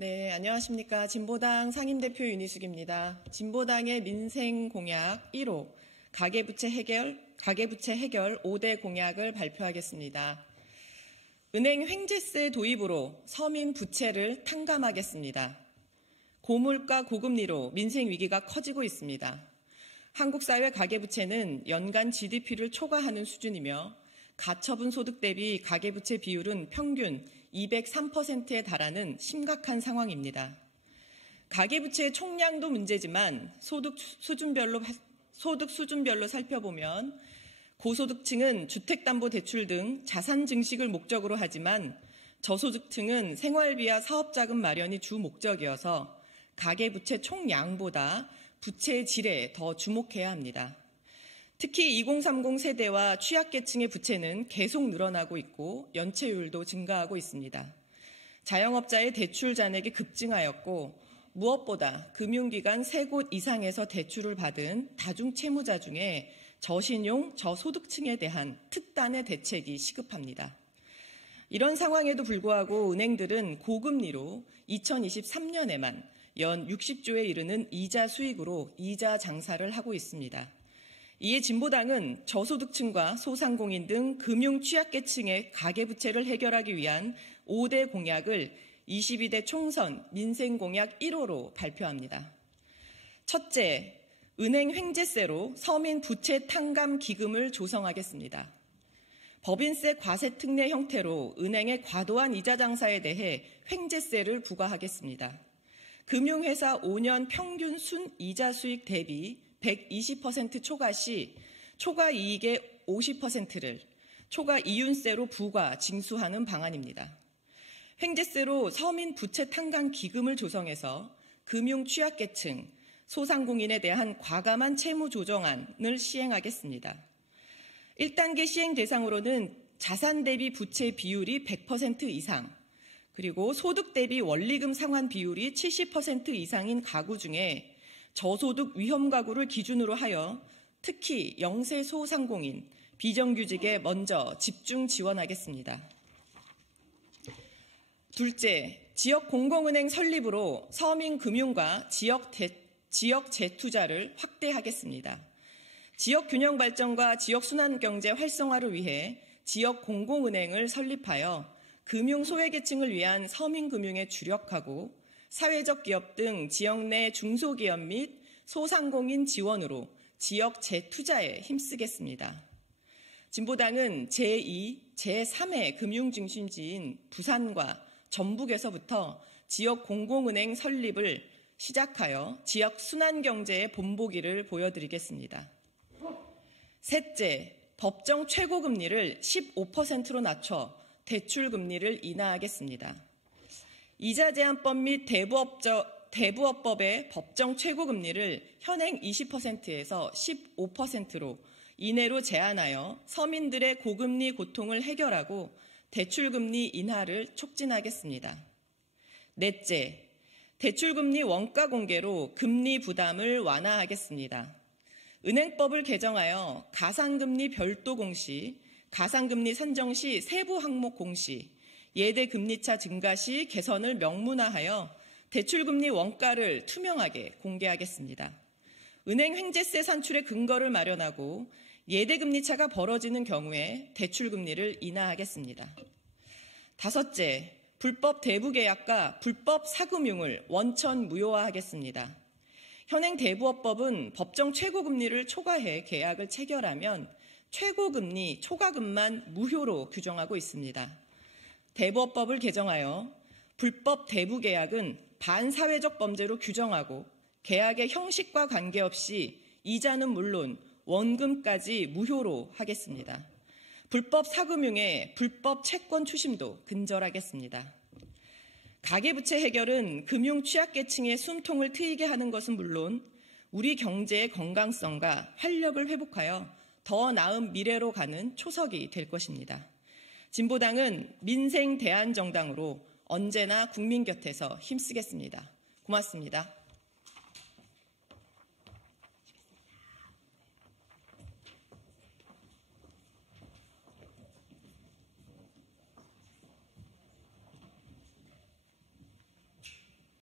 네, 안녕하십니까. 진보당 상임대표 윤희숙입니다. 진보당의 민생 공약 1호, 가계부채 해결 5대 공약을 발표하겠습니다. 은행 횡재세 도입으로 서민 부채를 탕감하겠습니다. 고물가 고금리로 민생 위기가 커지고 있습니다. 한국 사회 가계부채는 연간 GDP를 초과하는 수준이며 가처분 소득 대비 가계부채 비율은 평균 203%에 달하는 심각한 상황입니다. 가계부채의 총량도 문제지만 소득 수준별로 살펴보면 고소득층은 주택담보대출 등 자산 증식을 목적으로 하지만 저소득층은 생활비와 사업자금 마련이 주 목적이어서 가계부채 총량보다 부채의 질에 더 주목해야 합니다. 특히 2030 세대와 취약계층의 부채는 계속 늘어나고 있고 연체율도 증가하고 있습니다. 자영업자의 대출 잔액이 급증하였고 무엇보다 금융기관 3곳 이상에서 대출을 받은 다중채무자 중에 저신용, 저소득층에 대한 특단의 대책이 시급합니다. 이런 상황에도 불구하고 은행들은 고금리로 2023년에만 연 60조에 이르는 이자 수익으로 이자 장사를 하고 있습니다. 이에 진보당은 저소득층과 소상공인 등 금융 취약계층의 가계부채를 해결하기 위한 5대 공약을 22대 총선 민생공약 1호로 발표합니다. 첫째, 은행 횡재세로 서민 부채 탕감 기금을 조성하겠습니다. 법인세 과세 특례 형태로 은행의 과도한 이자 장사에 대해 횡재세를 부과하겠습니다. 금융회사 5년 평균 순이자 수익 대비 120% 초과 시 초과 이익의 50%를 초과 이윤세로 부과 징수하는 방안입니다. 횡재세로 서민 부채 탕감 기금을 조성해서 금융 취약계층, 소상공인에 대한 과감한 채무 조정안을 시행하겠습니다. 1단계 시행 대상으로는 자산 대비 부채 비율이 100% 이상, 그리고 소득 대비 원리금 상환 비율이 70% 이상인 가구 중에 저소득 위험 가구를 기준으로 하여 특히 영세 소상공인, 비정규직에 먼저 집중 지원하겠습니다. 둘째, 지역 공공은행 설립으로 서민 금융과 지역 재투자를 확대하겠습니다. 지역 균형 발전과 지역 순환 경제 활성화를 위해 지역 공공은행을 설립하여 금융 소외계층을 위한 서민 금융에 주력하고 사회적 기업 등 지역 내 중소기업 및 소상공인 지원으로 지역 재투자에 힘쓰겠습니다. 진보당은 제2, 제3의 금융중심지인 부산과 전북에서부터 지역 공공은행 설립을 시작하여 지역 순환경제의 본보기를 보여드리겠습니다. 셋째, 법정 최고금리를 15%로 낮춰 대출금리를 인하하겠습니다. 이자제한법 및 대부업법의 법정 최고금리를 현행 20%에서 15%로 이내로 제한하여 서민들의 고금리 고통을 해결하고 대출금리 인하를 촉진하겠습니다. 넷째, 대출금리 원가 공개로 금리 부담을 완화하겠습니다. 은행법을 개정하여 가상금리 별도 공시, 가상금리 산정 시 세부 항목 공시, 예대 금리차 증가 시 개선을 명문화하여 대출금리 원가를 투명하게 공개하겠습니다. 은행 횡재세 산출의 근거를 마련하고 예대 금리차가 벌어지는 경우에 대출금리를 인하하겠습니다. 다섯째, 불법 대부계약과 불법 사금융을 원천 무효화하겠습니다. 현행 대부업법은 법정 최고금리를 초과해 계약을 체결하면 최고금리 초과금만 무효로 규정하고 있습니다. 대부업법을 개정하여 불법 대부계약은 반사회적 범죄로 규정하고 계약의 형식과 관계없이 이자는 물론 원금까지 무효로 하겠습니다. 불법 사금융의 불법 채권 추심도 근절하겠습니다. 가계부채 해결은 금융 취약계층의 숨통을 트이게 하는 것은 물론 우리 경제의 건강성과 활력을 회복하여 더 나은 미래로 가는 초석이 될 것입니다. 진보당은 민생 대안정당으로 언제나 국민 곁에서 힘쓰겠습니다. 고맙습니다.